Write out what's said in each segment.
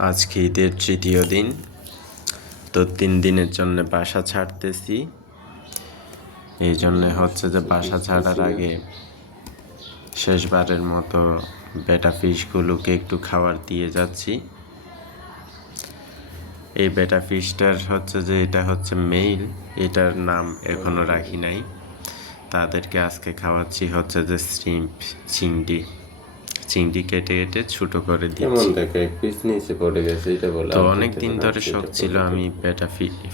আজকে ঈদের তৃতীয় দিন, তো 3 দিনের জন্য বাসা ছাড়তেছি। এই জন্য হচ্ছে যে বাসা ছাড়ার আগে শেষবারের মতো বেটা ফিশগুলোকে একটু খাবার দিয়ে যাচ্ছি। এই বেটা ফিশটার হচ্ছে যে এটা হচ্ছে মেইল, এটার নাম এখনো রাখি নাই। তাদেরকে আজকে খাওয়াচ্ছি হচ্ছে যে চিংড়ি কেটে কেটে ছোট করে দিচ্ছি। তো অনেক দিন ধরে শখ ছিল আমি বেটা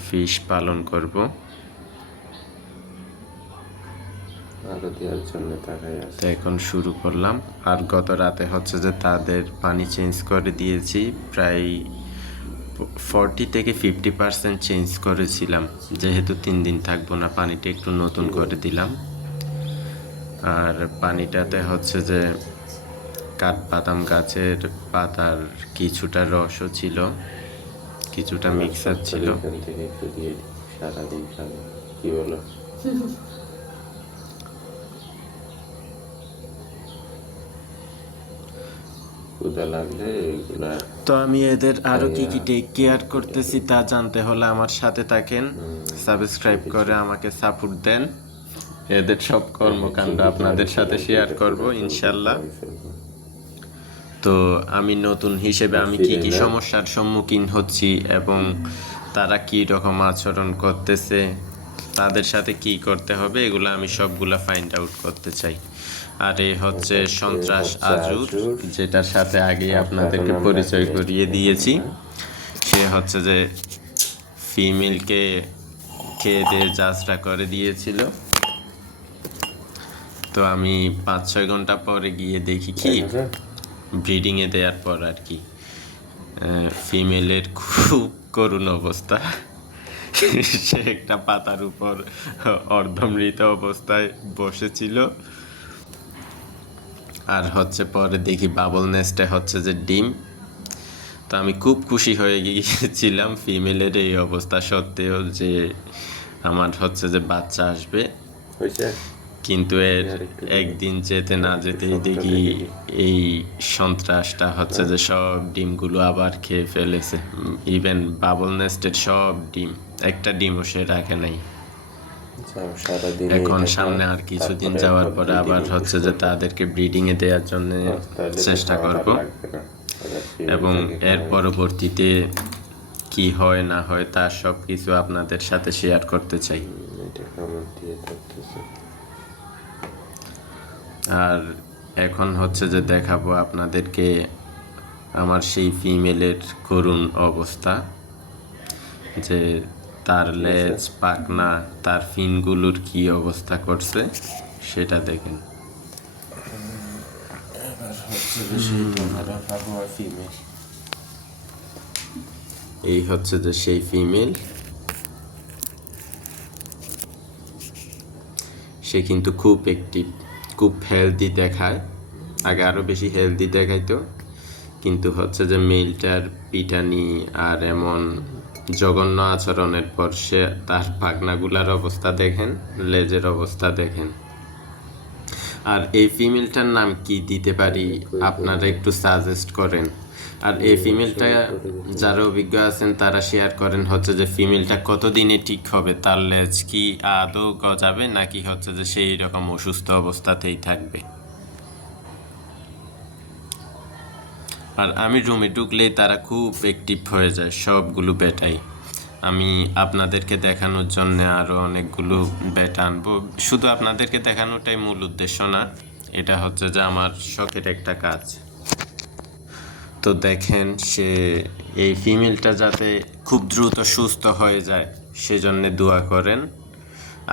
ফিশ পালন করব। তো এখন শুরু করলাম। আর গত রাতে হচ্ছে যে তাদের পানি চেঞ্জ করে দিয়েছি, প্রায় 40 থেকে 50% চেঞ্জ করেছিলাম, যেহেতু 3 দিন থাকবো না, পানিটা একটু নতুন করে দিলাম। আর পানিটাতে হচ্ছে যে কাঠবাদাম গাছের পাতার কিছুটা রসও ছিল, কিছুটা মিক্সার ছিল। কি বলো? তো আমি এদের আরো কি কি টেক কেয়ার করতেছি তা জানতে হলে আমার সাথে থাকেন, সাবস্ক্রাইব করে আমাকে সাপোর্ট দেন। এদের সব কর্মকাণ্ড আপনাদের সাথে শেয়ার করব ইনশাল্লাহ। তো আমি নতুন হিসেবে আমি কি কি সমস্যার সম্মুখীন হচ্ছি এবং তারা কি রকম আচরণ করতেছে, তাদের সাথে কি করতে হবে, এগুলো আমি সবগুলা ফাইন্ড আউট করতে চাই। আর এই হচ্ছে সন্ত্রাস আজুর, যেটার সাথে আগেই আপনাদেরকে পরিচয় করিয়ে দিয়েছি। সে হচ্ছে যে ফিমেলকে খেয়ে দিয়ে যাত্রা করে দিয়েছিল। তো আমি 5-6 ঘন্টা পরে গিয়ে দেখি কি ব্রিডিংয়ে দেওয়ার পর আর কি ফিমেলের খুব করুণ অবস্থা। সে একটা পাতার উপর অর্ধমৃত অবস্থায় বসেছিল। আর হচ্ছে পরে দেখি বাবল নেস্টে হচ্ছে যে ডিম। তো আমি খুব খুশি হয়ে গিয়েছিলাম ফিমেলের এই অবস্থা সত্ত্বেও, যে আমার হচ্ছে যে বাচ্চা আসবে। কিন্তু এর একদিন যেতে না যেতেই দেখি এই সন্ত্রাসটা হচ্ছে যে সব ডিমগুলো আবার খেয়ে ফেলেছে। ইভেন বাবল নেস্টের সব ডিম, একটা ডিমও সে রাখে নাই। এখন সামনে আর কিছুদিন যাওয়ার পরে আবার হচ্ছে যে তাদেরকে ব্রিডিংয়ে দেওয়ার জন্য চেষ্টা করব, এবং এর পরবর্তীতে কি হয় না হয় তার সব কিছু আপনাদের সাথে শেয়ার করতে চাই। আর এখন হচ্ছে যে দেখাবো আপনাদেরকে আমার সেই ফিমেলের করুণ অবস্থা, যে তার লেজ, পাখনা, তার ফিনগুলোর কি অবস্থা করছে সেটা দেখেন। এই হচ্ছে যে সেই ফিমেল। সে কিন্তু খুব অ্যাক্টিভ, খুব হেলদি দেখায়। আগে আরও বেশি হেলদি দেখাইতো, কিন্তু হচ্ছে যে মেলটার পিটানি আর এমন জঘন্য আচরণের পর সে তার পাখনাগুলার অবস্থা দেখেন, লেজের অবস্থা দেখেন। আর এই ফিমেলটার নাম কি দিতে পারি আপনারা একটু সাজেস্ট করেন। আর এই ফিমেলটা যারা অভিজ্ঞ আছেন তারা শেয়ার করেন হচ্ছে যে ফিমেলটা কতদিনে ঠিক হবে, তার লেজ কি আদৌ গজাবে নাকি হচ্ছে যে সেই রকম অসুস্থ অবস্থাতেই থাকবে। আর আমি রুমে ঢুকলেই তারা খুব অ্যাক্টিভ হয়ে যায়, সবগুলো বেটাই। আমি আপনাদেরকে দেখানোর জন্য আরও অনেকগুলো বেটা আনবো, শুধু আপনাদেরকে দেখানোটাই মূল উদ্দেশ্য না, এটা হচ্ছে যে আমার শখের একটা কাজ। তো দেখেন, সে এই ফিমেলটা যাতে খুব দ্রুত সুস্থ হয়ে যায় সেজন্য দোয়া করেন।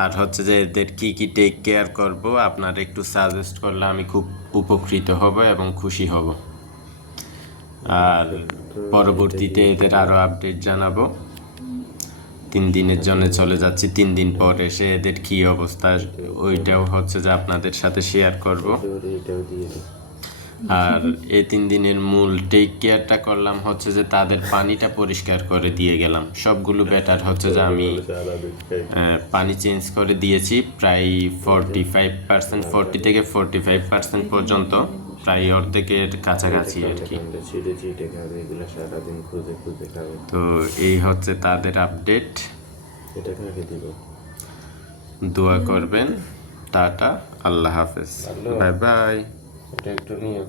আর হচ্ছে যে এদের কি কি টেক কেয়ার করব আপনারা একটু সাজেস্ট করলে আমি খুব উপকৃত হব এবং খুশি হব। আর পরবর্তীতে এদের আরও আপডেট জানাবো। 3 দিনের জন্য চলে যাচ্ছি, 3 দিন পর এসে এদের কি অবস্থা ওইটাও হচ্ছে যে আপনাদের সাথে শেয়ার করব। আর এই 3 দিনের মূল টেক কেয়ারটা করলাম হচ্ছে যে তাদের পানিটা পরিষ্কার করে দিয়ে গেলাম। সবগুলো বেটার হচ্ছে যে আমি পানি চেঞ্জ করে দিয়েছি প্রায় 45%, 40 থেকে 45% পর্যন্ত প্রায় অর্ধেকের কাছাকাছি আর কি। ছিটে ছিটে খাবে, এগুলো সারাদিন খুঁজে খুঁজে খাবে। তো এই হচ্ছে তাদের আপডেট। এটা কাকে দিব? দোয়া করবেন। টাটা, আল্লাহ হাফেজ, বাই বাই। এটা একটু নিও।